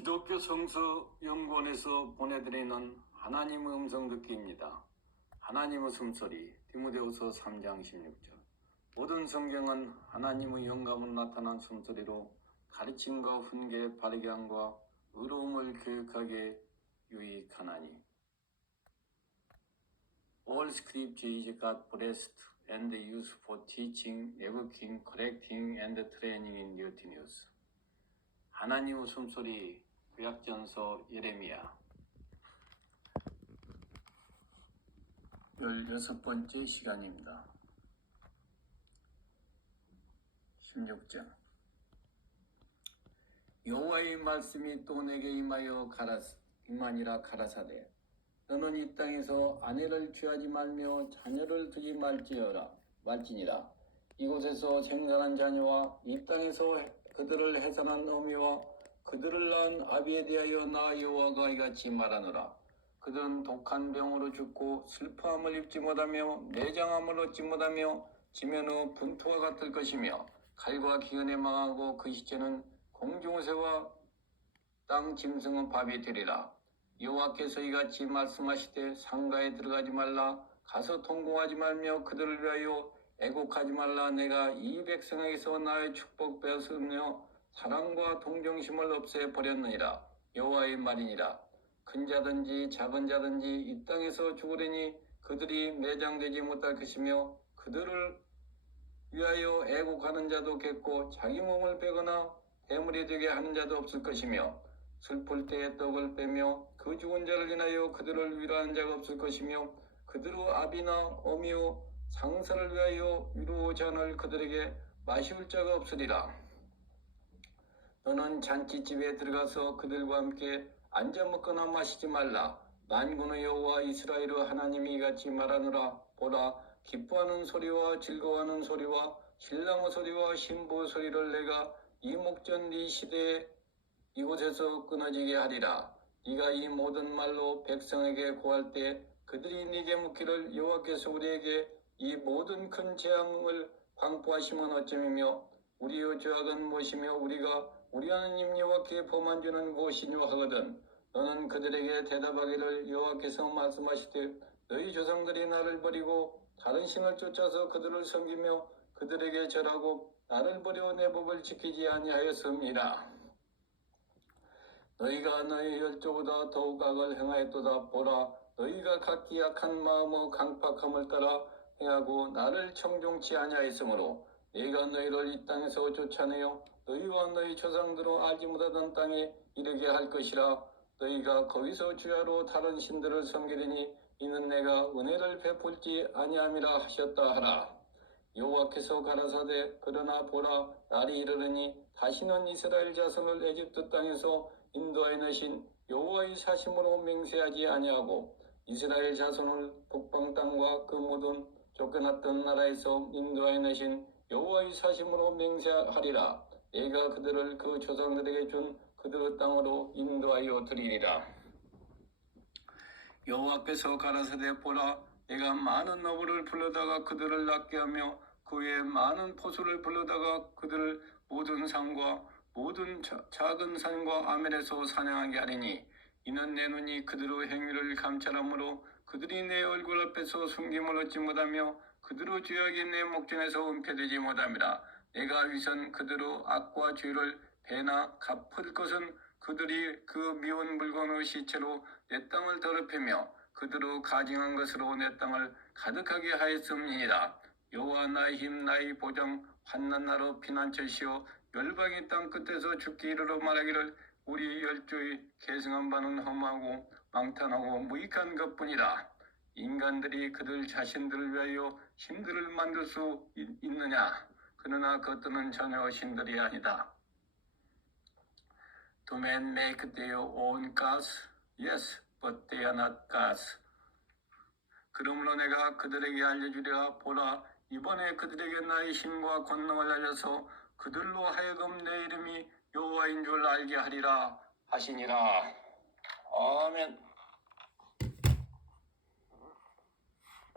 기독교 성서 연구원에서 보내드리는 하나님의 음성 듣기입니다. 하나님의 숨소리 디모데후서 3장 16절 모든 성경은 하나님의 영감으로 나타난 숨소리로 가르침과 훈계 바르게 함과 의로움을 교육하게 유익하나니 All scripture is God blessed and used for teaching, rebuking, correcting, and training in dutiness. 하나님의 숨소리 구약전서 예레미야. 16번째 시간입니다. 16장 여호와의 말씀이 또 내게 임하여 가라스 임하니라 가라사대 너는 이 땅에서 아내를 취하지 말며 자녀를 두지 말지어라 말지니라. 이곳에서 생산한 자녀와 이 땅에서 해- 그들을 해산한 어미와 그들을 낳은 아비에 대하여 나 여호와가 이같이 말하노라. 그들은 독한 병으로 죽고 슬퍼함을 입지 못하며 내장함을 얻지 못하며 지면의 분투와 같을 것이며 칼과 기근에 망하고 그 시체는 공중새와 땅 짐승은 밥이 되리라. 여호와께서 이같이 말씀하시되 상가에 들어가지 말라. 가서 통공하지 말며 그들을 위하여 애곡하지 말라. 내가 이 백성에게서 나의 축복 빼앗으며 사랑과 동정심을 없애 버렸느니라 여호와의 말이니라 큰 자든지 작은 자든지 이 땅에서 죽으리니 그들이 매장되지 못할 것이며 그들을 위하여 애곡하는 자도 겠고 자기 몸을 빼거나 대물이 되게 하는 자도 없을 것이며 슬플 때에 떡을 빼며 그 죽은 자를 인하여 그들을 위로하는 자가 없을 것이며 그들의 아비나 어미요 상사를 위하여 위로하지 않을 그들에게 마시울 자가 없으리라. 너는 잔치집에 들어가서 그들과 함께 앉아 먹거나 마시지 말라. 만군의 여호와 이스라엘의 하나님이 같이 말하노라. 보라, 기뻐하는 소리와 즐거워하는 소리와 신랑의 소리와 신부의 소리를 내가 이 목전 이 시대에 이곳에서 끊어지게 하리라. 네가 이 모든 말로 백성에게 고할 때 그들이 네게 묻기를 여호와께서 우리에게 이 모든 큰 재앙을 광포하시면 어쩌며 우리의 죄악은 무엇이며 우리가 우리 하나님 여호와께 범한 죄는 무엇이냐 하거든 너는 그들에게 대답하기를 여호와께서 말씀하시되 너희 조상들이 나를 버리고 다른 신을 쫓아서 그들을 섬기며 그들에게 절하고 나를 버려 내 법을 지키지 아니하였음이라. 너희가 너희 열조보다 더욱 악을 행하였도다. 보라 너희가 각기 약한 마음의 강팍함을 따라 행하고 나를 청종치 아니하였으므로 내가 너희를 이 땅에서 쫓아내어 너희와 너희 조상들은 알지 못하던 땅에 이르게 할 것이라. 너희가 거기서 주야로 다른 신들을 섬기리니 이는 내가 은혜를 베풀지 아니함이라 하셨다 하라. 여호와께서 가라사대 그러나 보라 날이 이르르니 다시는 이스라엘 자손을 에집트 땅에서 인도하여 내신 여호와의 사심으로 맹세하지 아니하고 이스라엘 자손을 북방 땅과 그 모든 쫓겨났던 나라에서 인도하여 내신 여호와의 사심으로 맹세하리라. 내가 그들을 그 조상들에게 준 그들의 땅으로 인도하여 드리리라. 여호와께서 가라사대 보라 내가 많은 너구를 불러다가 그들을 낫게 하며 그 외에 많은 포수를 불러다가 그들을 모든 산과 모든 자- 작은 산과 아멜에서 사냥하게 하리니 이는 내 눈이 그들의 행위를 감찰함으로 그들이 내 얼굴 앞에서 숨김을 얻지 못하며 그들의 죄악이 내 목전에서 은폐되지 못함이라 내가 위선 그들의 악과 죄를 배나 갚을 것은 그들이 그 미운 물건의 시체로 내 땅을 더럽히며 그들의 가증한 것으로 내 땅을 가득하게 하였음이니라. 여호와 나의 힘 나의 보장 환난 나로 피난처시오 열방의 땅 끝에서 죽기 이르러 말하기를 우리 열조의 계승한 바는 험하고 망탄하고 무익한 것뿐이라 인간들이 그들 자신들을 위하여 신들을 만들 수 있, 있느냐 그러나 그것들은 전혀 신들이 아니다 Do men make their own gods? Yes, but they are not gods. 그러므로 내가 그들에게 알려주리라 보라 이번에 그들에게 나의 힘과 권능을 알려서 그들로 하여금 내 이름이 여호와인 줄 알게 하리라 하시니라